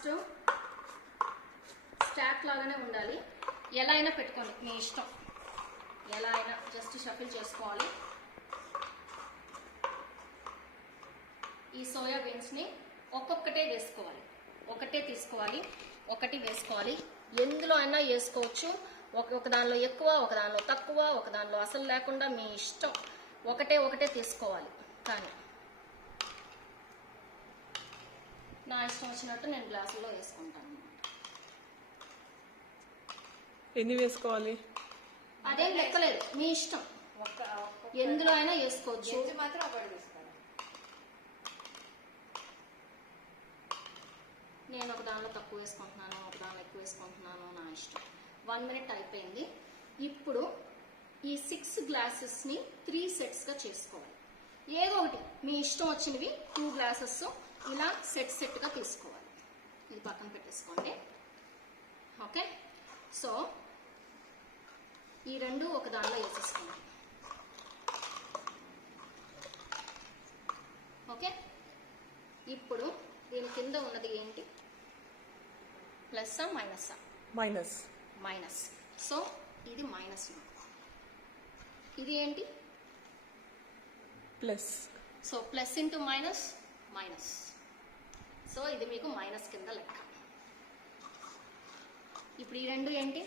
Last stock లాగానే ఉండాలి. ఎలా అయినా పెట్టుకోండి, మీ ఇష్టం. ఎలా అయినా జస్ట్ షఫిల్ చేసుకోవాలి. ఈ సోయా బీన్స్ని ఒక్కొక్కటే వేసుకోవాలి. ఒకటే తీసుకోవాలి, ఒకటి వేసుకోవాలి. ఎందులో అయినా వేసుకోవచ్చు. ఒక దానిలో ఎక్కువ, ఒక దానిలో తక్కువ, ఒక దానిలో అసలు లేకుండా మీ ఇష్టం. ఒకటే తీసుకోవాలి. కానీ నా ఇష్టం వచ్చినట్టు నేను గ్లాసుల్లో వేసుకుంటాను. ఎన్ని వేసుకోవాలి అదేం లెక్కలేదు, మీ ఇష్టం. ఎందులో అయినా వేసుకోవచ్చు. నేను ఒక దానిలో తక్కువ వేసుకుంటున్నాను, ఒక దానిలో ఎక్కువ వేసుకుంటున్నాను, నా ఇష్టం. 1 minute అయిపోయింది. ఇప్పుడు ఈ 6 గ్లాసెస్ని 3 setsగా చేసుకోవాలి. ఏదో ఒకటి మీ ఇష్టం వచ్చినవి 2 glasses ఇలా సెట్గా తీసుకోవాలి. ఇది పక్కన పెట్టేసుకోండి. ఓకే, సో ఈ రెండు ఒక దానిలో వేసేసుకోండి. ఓకే, ఇప్పుడు దీని కింద ఉన్నది ఏంటి? ప్లస్సా మైనస్సా? మైనస్. మైనస్. సో ఇది మైనస్. ఇది ఏంటి? Plus. So plus into minus minus. So ఇది మీకు మైనస్ కింద లెక్క. ఇప్పుడు ఈ రెండు ఏంటి?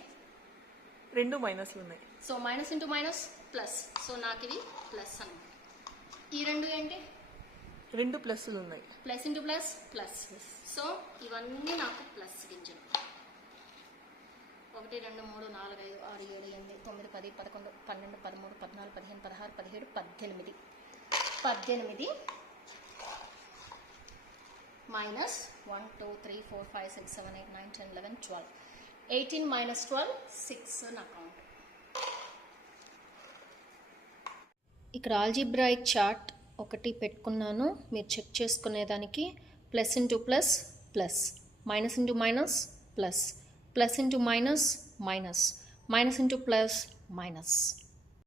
రెండు మైనస్లు ఉన్నాయి. So minus into minus plus. So నాకు ఇది ప్లస్ అన్నమాట. ఈ రెండు ఏంటి? రెండు ప్లస్లు ఉన్నాయి. Plus into plus plus. So ఇవన్నీ నాకు ప్లస్ గింజలు. 1 2 3 4 5 6 7 8 9 10 11 12 13 14 15 16 17 18 18 మైనస్ 1 2 3 4 5 6 7 8 9 10 11 12 18 మైనస్ 12 6 నా కౌంట్. ఇక్కడ ఆల్జీబ్రాయిక్ చార్ట్ ఒకటి పెట్టుకున్నాను, మీరు చెక్ చేసుకునేదానికి. Plus into plus plus, minus into minus plus, plus into minus minus, minus into plus minus.